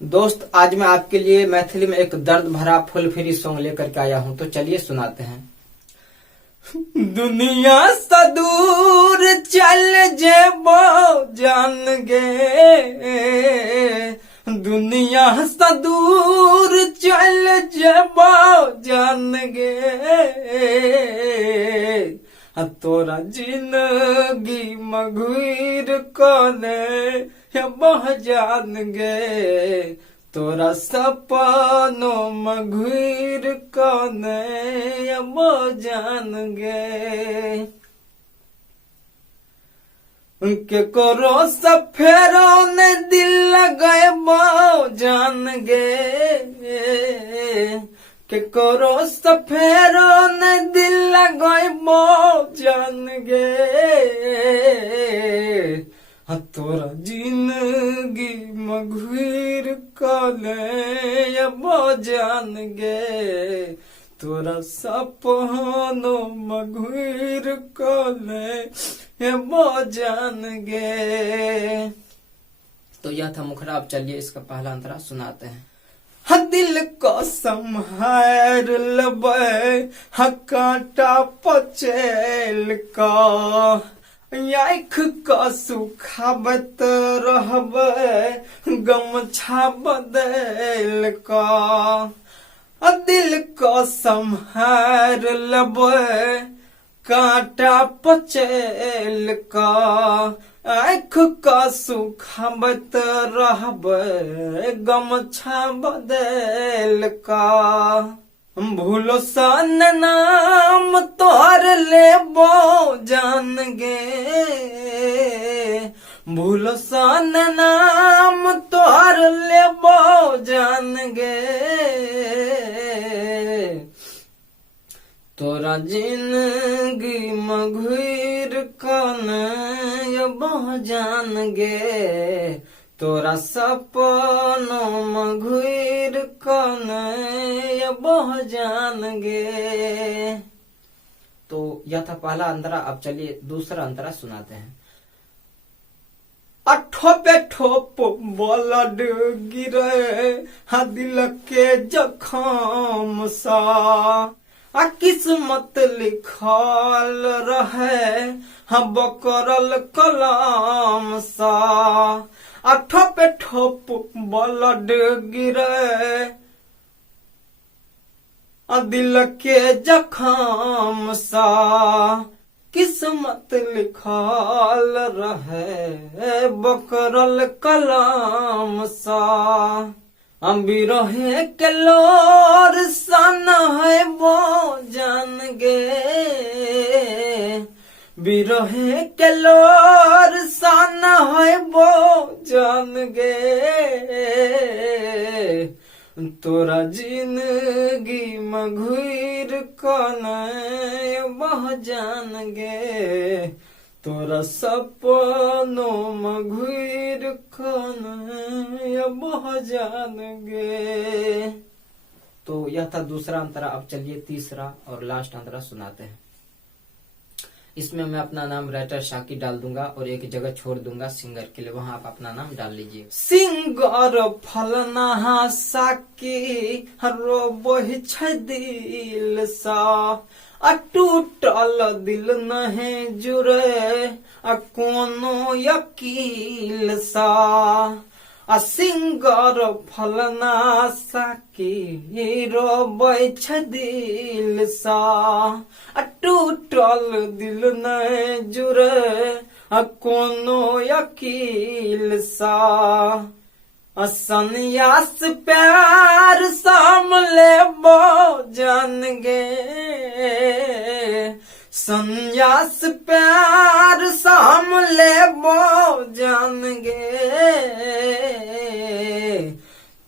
दोस्त, आज मैं आपके लिए मैथिली में एक दर्द भरा फुलफिरी सॉन्ग लेकर के आया हूं, तो चलिए सुनाते हैं। दुनिया से दूर चल जेबो जान गे, दुनिया से दूर चल जेबो जान गे, तोरा जिंदगी मघुर कोने बह जान गे, तोरा सपनों मघुर कोने बह जान गे। के करो सफेरो ने दिल लगाए बो जान गे, के करो सफेरो ने दिल लगाए बो जान गे, तोरा जिंदगी मघुर कोने बो जान गे, तोरा सपनों मघुर कोने बो जान गे। तो यह था मुखड़ा। अब चलिए इसका पहला अंतरा सुनाते हैं। दिल को संहार लबे कांटा पचेल का, आँख का सुखाबत रहबे गमछा बदल का, दिल को संहार लबे कांटा पचेल का, आँख का सुखाबत रहबे गमछा बदल का। भूलो सन नाम तोर लेबो जान गे, भूलो सन नाम तोर लेबो जान गे, तोरा जिंदगी मघुर कोने बह जान गे, तोरा सपनों मघुर कोने बह जान गे। तो यह था पहला अंतरा। अब चलिए दूसरा अंतरा सुनाते हैं। ठोपे ठोप ब्लड गिरे दिल के जखम सा, किस्मत लिखल रहे बकरल कलम सा, ठोपे ठोप ब्लड गिरे दिल के जखम सा, किस्मत लिखल रहे बकरल कलम सा, बिरहे के लोर सन है वो जान गे, बिरहे के लोर सन है वो जान गे, तोरा जिंदगी मघुर कोने बह जान गे, तोरा सपनों मघुर कोने बह जान गे। तो यह था दूसरा अंतरा। अब चलिए तीसरा और लास्ट अंतरा सुनाते हैं। इसमें मैं अपना नाम राइटर शाकी डाल दूंगा और एक जगह छोड़ दूंगा सिंगर के लिए, वहां आप अपना नाम डाल लीजिए। सिंगर फलना साकी रोबो दिल सा, टूटल दिल नहीं जुरे कोनो यकील सा, सिंगर फलना साकी रोबै दिल सा, टूटल दिल नहीं जुरे कोनो यकील सा, सन्यास प्यार सामले बो जान गे, सन्यास प्यार सामले बो जान गे,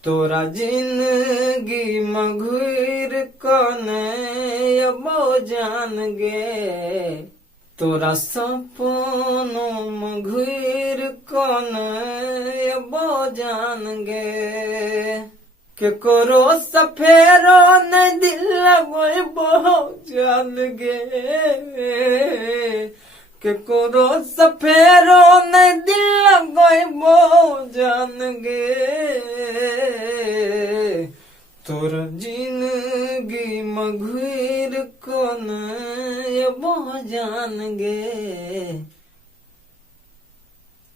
तोरा जिंदगी मघुर कोने बो जान गे, तोरा सपनों मघुर कोने बो जान गे, केकरो सफेरो ने दिल लगो जान गे, केकरो सफेरो ने दिल लगो जान गे, तोर जिंदगी मघुर कौन जान गे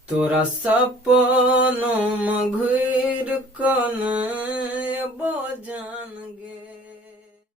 तोरा सपनों मघुर कौन जान गे।